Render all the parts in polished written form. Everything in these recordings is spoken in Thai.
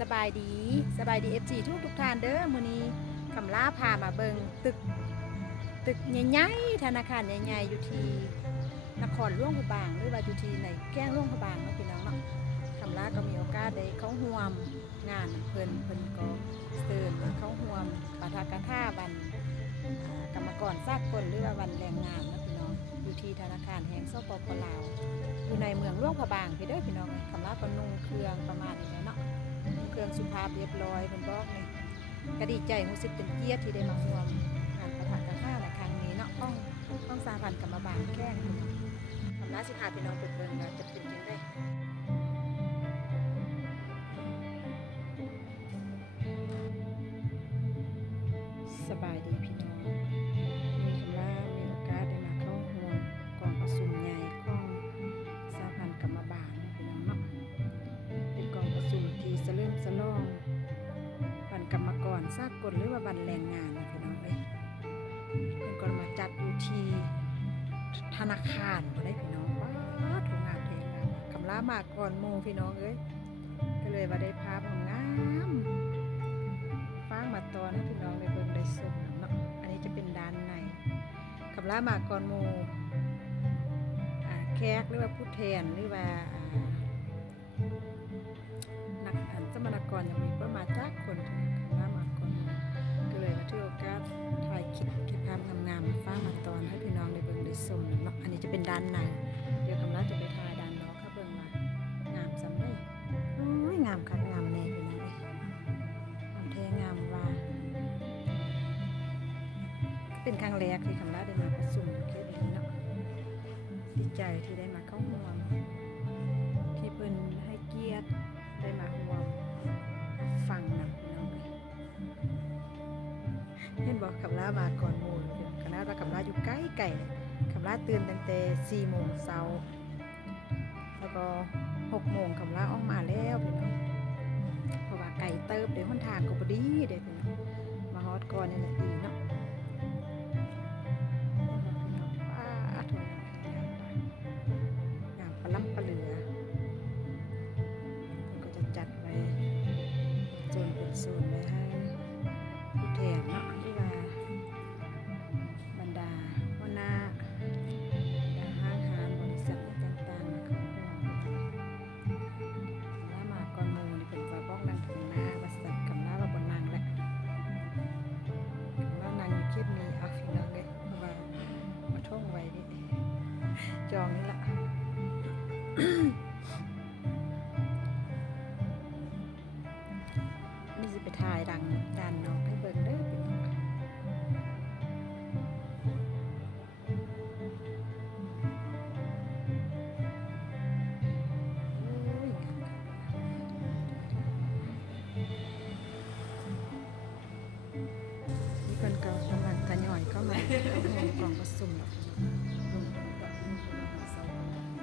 สบายดีเอฟซีทุกท่านเด้อมื้อนี้คำลาพามาเบิงตึกใหญ่ๆธนาคารใหญ่ๆอยู่ที่นครหลวงพระบางหรือว่าอยู่ที่ในแก้งหลวงพระบางเนาะพี่น้องเนาะคำลาก็มีโอกาสได้เข้าร่วมงานเพิ่นก็เชิญเข้าร่วมปาฐกถาวันกรรมกรสากลหรือว่าวันแรงงานเนาะพี่น้องอยู่ที่ธนาคารแห่งสปป.ลาวอยู่ในเมืองหลวงพระบางพี่เด้อพี่น้องคำลาก็นุ่งเครื่องประมาณนี้แหละเนาะเครื่องสุภาพเรียบร้อยเพิ่นบอกนี่ก็ดีใจรู้สึกเป็นเกียรติที่ได้มาร่วมงานปาฐกถาในครั้งนี้เนาะต้องสาพันธ์กรรมบางแข้งพี่น้องคำลาสิพาพี่น้องไปเบิ่งว่าจะเป็นจังได๋สบายดีพี่น้องมีคำลามีโอกาสได้มาเข้าร่วมกองประชุมใหญ่ของสาพันธ์กรรมบางพี่น้องเนาะเป็นกองประชุมที่เฉลิมฉลองวันกรรมกรสากลหรือว่าวันแรงงานนะพี่น้องเอ้ยเพิ่นก็มาจัดอยู่ที่ธนาคารบ่ได้พี่น้องว้าทุกงานเพลงงานคำลามาก่อนหมู่พี่น้องเอ้ยก็เลยว่าได้ภาพงามฟังมาตอนให้พี่น้องได้เบิ่งได้ชมเนาะอันนี้จะเป็นด้านในคำลามาก่อนหมู่แขกหรือว่าผู้แทนหรือว่านักสมณกรยังมีประมาณจักคนคำลามาก่อนหมู่ก็เลยว่าถือโอกาสถ่ายคลิปภาพงามๆฟ้ามาตอนให้พี่น้องได้เบิ่งได้ชมเนาะอันนี้จะเป็นด้านในเดี๋ยวคำลาจะไปถ่ายด้านนอกค่ะเบิ่งว่างามซำได้โอ้ยงามคักงามแน่พี่น้องเอ้ยงามแท้งามว่าเป็นครั้งแรกที่คำลาได้มาประชุมเคสนี้เนาะดีใจที่ได้มาเข้าร่วมที่เพิ่นให้เกียรติได้มาร่วมฟังนะพี่น้องเอ้ยเห็นบอกคำลามาก่อนหมู่พี่น้องคณะว่าคำลาอยู่ใกล้ๆคำลาตื่นตั้งแต่4 โมงเช้าแล้วก็6 โมงคำลาออกมาแล้วพี่น้องเพราะว่าไก่เติบเดี๋ยวหนทางก็บ่ดีเด้พี่น้องมาฮอดก่อนนี่แหละดีเนาะพี่น้องว้าโถงามปะล้ำปะเหลือเพิ่นก็จะจัดไว้โซนเป็นโซนไว้ให้ผู้แทนเนาะที่ว่าบรรดาหัวหน้าห้างร้านบริษัทต่างๆนะเขาแล้วมาก่อนหมู่นี่เป็นว่าบอกนั่งถึงหน้าบริษัทกำลังว่าบ่นั่งแล้วแล้วนั่งอยู่คลิปนี้เอาพี่น้องเด้เพราะว่ามาท่องไว้นี่จองนี่ละ นี่สิไปถ่ายดังด้านนอกให้เบิ่งเด้อพี่น้องโอ้ยงามคักนี่เพิ่นก็กำลังทยอยเข้ามาเข้าร่วมกองประชุมแล้วลง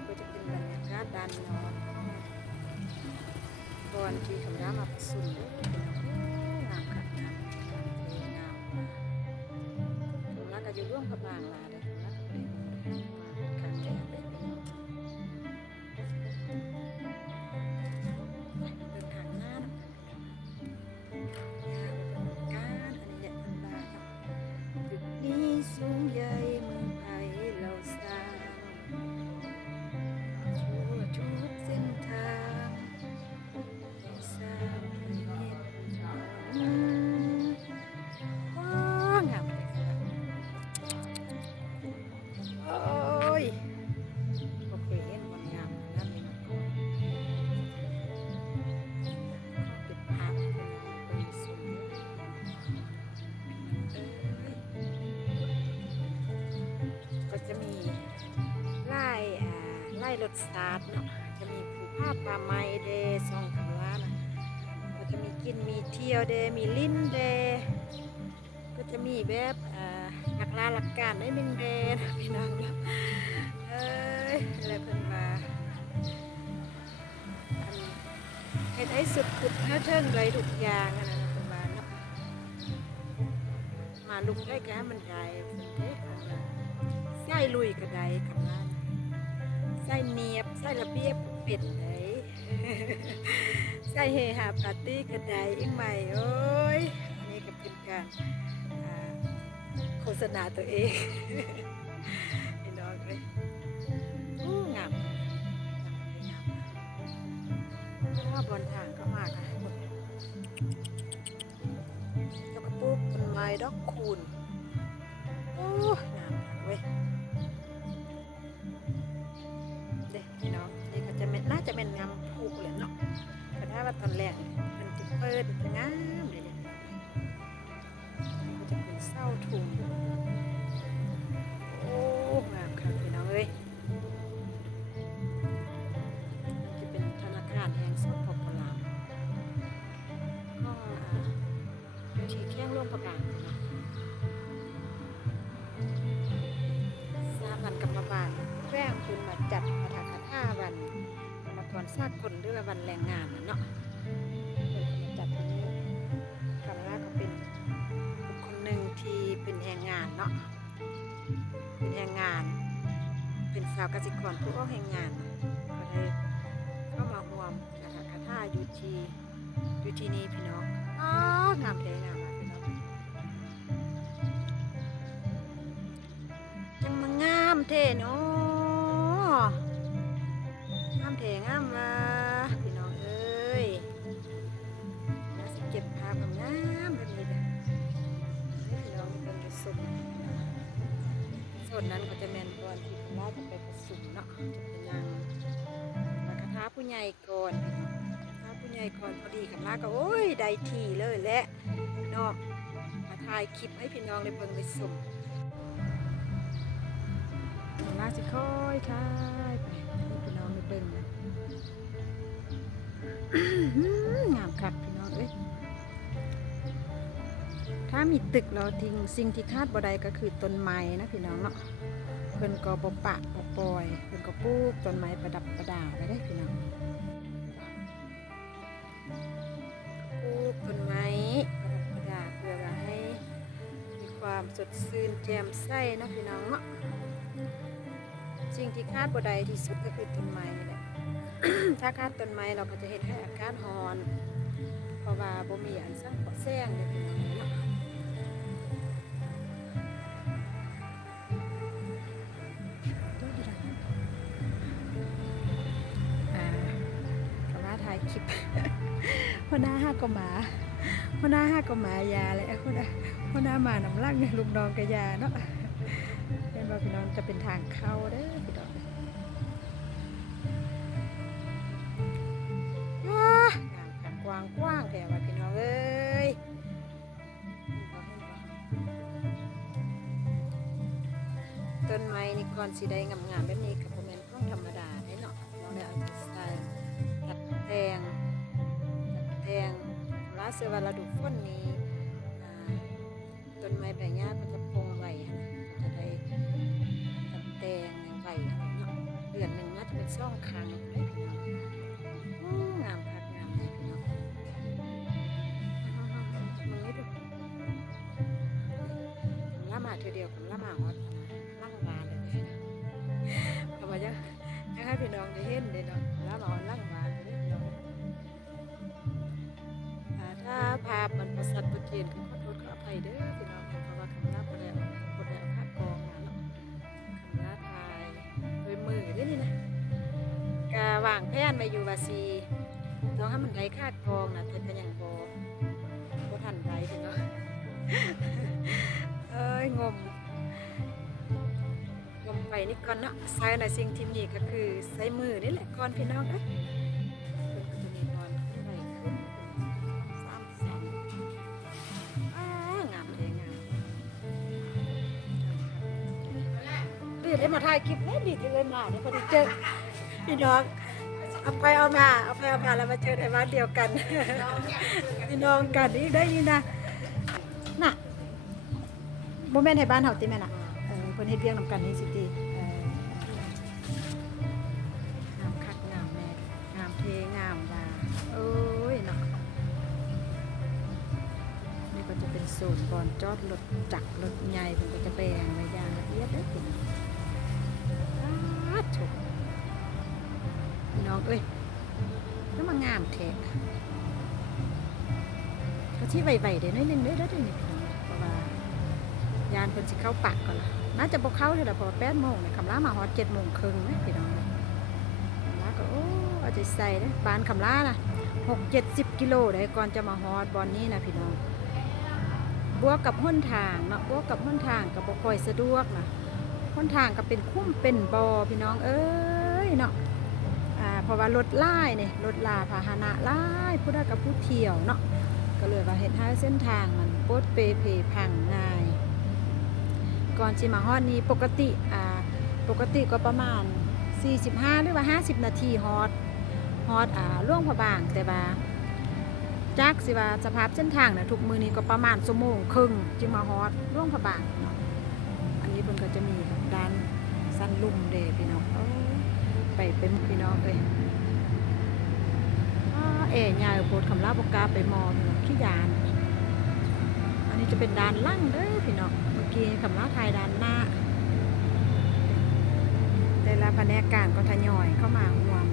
ก็จะเป็นบรรยากาศด้านนอกก่อนที่คำรามาประชุมเด้อพี่น้องงามคักงามงามแล้วก็อยู่ร่วมกับบางลาเด้อนะครั้งแรกเลยเดินทางหน้าเนาะการอันนี้แหละพันบาทตึกนี้สูงใหญ่เมืองไทยเราสร้างทั่วทุกเส้นทางสร้างให้เห็นว้างามเลยค่ะโอ้ยโอเคเห็นวันงามนั่นเลยนะเก็บภาพเป็นสวยก็จะมีไล่รถสตาร์ทเนาะจะมีผูกผ้าป่าไม้เดซองคำลานะก็จะมีกินมีเที่ยวเดมีลิ้นเดก็จะมีแบบหลักลาหลักการได้หนึ่งเดนะพี่น้องเนาะเอ้ยอะไรเพิ่นมาเฮ็ดให้สุดกุดให้เทิงไรทุกอย่างนะเพิ่นมาเนาะมาลุงได้แก่มันได้เพิ่นเด้ไส้ลุยก็ได้คำลาไส้เนียบไส้ระเบียบเป็ดไหน ใส่เฮฮาปาร์ตี้กันได้อีกใหม่โอ้ยอันนี้ก็เป็นการอ่าโฆษณาตัวเอง พี่น้องเลยอู้งามงามถ้าบนทางก็มากค่ะแล้วก็ปลูกต้นไม้ดอกคูณโอ้งามเว้ยเด็กพี่น้องนี่ก็จะน่าจะเป็นงามผูกเลยเนาะแต่ถ้าว่าตอนแรกมันติดเปิดจะงามเลยเนี่ยก็จะเป็นเศร้าทุ่งโอ้งามค่ะพี่น้องเอ้ยจะเป็นธนาคารแห่งสปปลาวห้องอยู่ที่แข้งร่วมประกาศ3 วันกรรมบาลแป้งคุณมาจัดประทาน5 วันกรรมกรสร้างคนหรือว่าวันแรงงานเนาะมาจัดตรงนี้คำแรกก็เป็นคนหนึ่งที่เป็นแรงงานเนาะเป็นแรงงานเป็นสาวเกษตรกรผู้ออกแรงงานก็เลยเข้ามาห่วมประทาน5อยู่ที่นี่พี่น้องอ๋องามแท้งามมากพี่น้องจังมางามเท่เนาะงามแท้งามว่าพี่น้องเอ้ยแล้วสิเก็บภาพงามแบบนี้จ้ะพี่น้องเป็นกระสุนส่วนนั้นก็จะแมนบอลที่คุณล่าจะไปกระสุนเนาะจะเป็นยังมาคาถาผู้ใหญ่ก่อนคาถาผู้ใหญ่ก่อนพอดีกับล่าก็โอ้ยได้ทีเลยแหละเนาะมาถ่ายคลิปให้พี่น้องได้เบิ่งไปสุ่มล่าสิค่อยถ่ายไปให้พี่น้องได้เบิ่งนะงามคักพี่น้องเอ้ยถ้ามีตึกเราทิ้งสิ่งที่คาดบ่ได้ก็คือต้นไม้นะพี่น้องเนาะเพิ่นก็บ่ปะบ่ปล่อยเพิ่นก็ปลูกต้นไม้ประดับประดาไปได้พี่น้องปลูกต้นไม้ประดับประดาเพื่อให้มีความสดชื่นแจ่มใสนะพี่น้องเนาะสิ่งที่คาดบ่ได้ที่สุดก็คือต้นไม้นี่แหละ ถ้าคาดต้นไม้เราก็จะเห็นให้อากาศร้อนเพราะว่าบ่มีอันสังเคราะห์แสงเลยพี่น้องเนาะถ่ายคลิป หัวหน้าห้าก็หมายาเลยหัวหน้ามาน้ำลังลูกน้องกะยาเนาะเป็นว่าพี่น้องจะเป็นทางเข้าเด้อพี่น้องงามกว้างแต่ว่าพี่น้องเอ้ยต้นไม้นี่ก่อนสิได้งามๆแบบนี้กับโมเมนต์ของธรรมดาเนาะน้องได้เอาไปใส่แดงลาเสือว่าเราดูฝนนี้ต้นไม้ใบหญ้าก็จะปงไหวก็จะได้ตัดแดงไหวเนาะเดือนหนึ่งน่าจะเป็น2 ครั้งได้พี่น้องงามคักงามเลยพี่น้องมึงนี่ดูผมละหมาดเธอเดียวผมละหมาดล่างบานเลยพี่น้องเอามาจะให้พี่น้องได้เห็นเลยเนาะละหมาดล่างบานเลยพี่น้องถ้าภาพมันประสัดประเกียนก็ขอโทษขออภัยเด้อพี่น้องเพราะว่าคำลาคนแล้วคาดกองมาเนาะคำลาทายโดยมือด้วยนี่นะกะวางแผนมาอยู่ว่าซีต้องให้มันได้คาดกองนะแต่เป็นอย่างบ่ทันไรพี่น้องเอ้ยงมไปนี่ก่อนเนาะใช้ในสิ่งที่มีก็คือใช้มือนี่แหละก่อนพี่น้องนะได้มาถ่ายคลิปแล้วดีจังเลยมาเนี่ยพอดีเจอพี่น้องเอาไปเอามาแล้วมาเจอในบ้านเดียวกันพี่น้องกันนี่ได้ยินนะน่ะโมเมนต์ให้บ้านเฮาติแม่น่ะเพิ่นเฮ็ดเวียงนำกันนี่สิติงามคักงามแม่งามเทงามว่าโอ้ยเนาะนี่ก็จะเป็นโซนบอนจอดรถจักรรถใหญ่เพิ่นก็จะแบ่งไว้อย่างละเอียดเด้อพี่น้องเอ้ย แล้วมางามแท้ก็ที่ไวๆเดี๋ยวนิดนึงเด้อนี่พี่น้องเพราะว่ายานเพิ่นสิเข้าปากก่อนล่ะน่าจะบ่เข้าเท่าไหร่เพราะว่า8 โมงเนี่ยคำลามาฮอด7 โมงครึ่งนะพี่น้องคำลาก็โอ้เอาใจใส่เด้อบานคำลาน่ะ6-70 กิโลได้ก่อนจะมาฮอดบอนนี้นะพี่น้องบวกกับหนทางเนาะบวกกับหนทางก็บ่ค่อยสะดวกนะหนทางก็เป็นคุ้มเป็นบ่อพี่น้องเอ้ยเนาะเพราะว่ารถล่ายเนี่ยรถลาพาหนะล่ายผู้ได้กับผู้เที่ยวเนาะก็เลยว่าเห็นให้เส้นทางมันโคตรเปเพพังง่ายก่อนสิมาฮอดนี้ปกติก็ประมาณ45หรือว่า50 นาทีฮอดหลวงพระบางแต่ว่าจากสิว่าสภาพเส้นทางนะทุกมือนี้ก็ประมาณชั่วโมงครึ่งจึงมาฮอดหลวงพระบางเนาะอันนี้เพิ่นก็จะมีด้านสั้นลุ่มเด้พี่น้องไปเป็นพี่น้องเลยใหญ่โพดคำลาบกาไปมองขี้ยานอันนี้จะเป็นด้านล่างเด้อพี่น้องเมื่อกี้คำลาไทยด้านหน้าแต่ละแผนกการก็ทยอยเข้ามาห่วง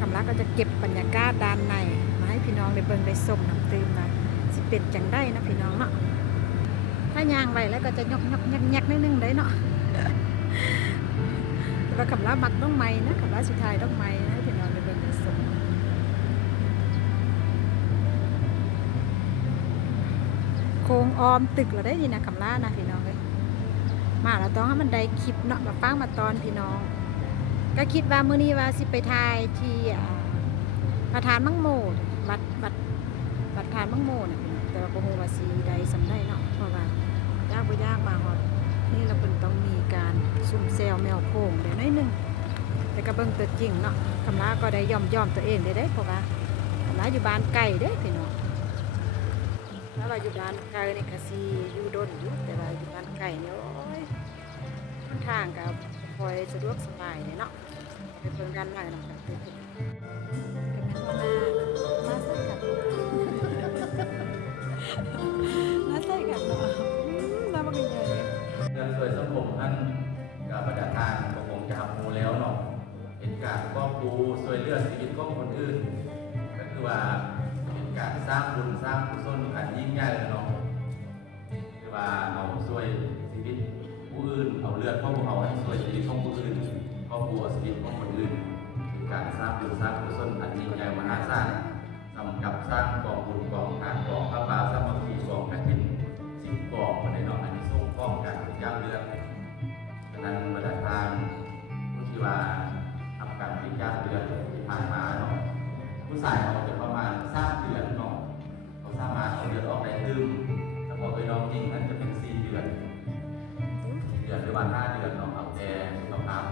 คำลาก็จะเก็บบรรยากาศด้านในมาให้พี่น้องได้เบิ่งได้ชมน้ำตื้มนะสิเป็นจังได้นะพี่น้องเนาะถ้ายางไว้แล้วก็จะยกยักนิดนึงได้เนาะแต่ว่าคำลาบักต้องไม้นะคำลาสุดท้ายต้องไม้นะพี่น้องได้เบิ่งได้ชมโค้งออมตึกเราได้ยินนะคำลานะพี่น้องเลยมาแล้วต้องให้มันได้คลิปเนาะมาฟังมาตอนพี่น้องก็คิดว่ามื้อนี้ว่าสิไปถ่ายที่ประธานมังโมบัดทานมังโมนะพี่น้องแต่ว่าบ่ฮู้ว่าสิได้สำได้เนาะเพราะว่ายากบ่ยากมาฮอดนี่เราเพิ่นต้องมีการซุ่มแซวแมวโค้งเดี๋ยวนิดนึงแต่ก็เบิ่งตัวจริงเนาะคำลาก็ได้ย่อมตัวเองได้เพราะว่าคำลาอยู่บ้านไกลเด้พี่น้องถ้าว่าอยู่บ้านไกลนี่ก็สิอยู่ดนอยู่แต่ว่าอยู่บ้านไกลเนี่ยโอ้ยทางก็คอยสะดวกสบายเนาะไปเพิ่งด้านหลังนะครับเป็นมาใส่กับมาใส่กับเนาะน้ำมันใหญ่เรื่องสวยสมผมท่านกับประธานก็คงจะทำมูแล้วเนาะเหตุการณ์ก็ดูสวยเลือดชีวิตก็คนอื่นก็คือว่าเหตุการณ์สร้างบุญสร้างกุศลอันยิ่งใหญ่เนาะคือว่าเอาสวยชีวิตผู้อื่นเอาเลือดของเขาให้สวยชีวิตของผู้อื่นครอบครัวชีวิตของคนอื่นการสร้างบุญสร้างกุศลอันยิ่งใหญ่มหาศาลสำกับสร้างกองบุญกองทานกองพระบาทสามัคคีกองแผ่นดิน10 กองคนในนอกอันนี้ส่งป้องกันย่างเลือดฉะนั้นประธานผู้ที่ว่าทำการปิดย่างเลือดที่ผ่านมาเนาะผู้ชายเขาจะประมาณ3 เดือนเนาะเขาสามารถเอาเลือดออกได้ตึมแต่พอไปน้องจริงมันจะเป็น4 เดือนหรือว่า5 เดือนเนาะเอาแต่สุขภาพ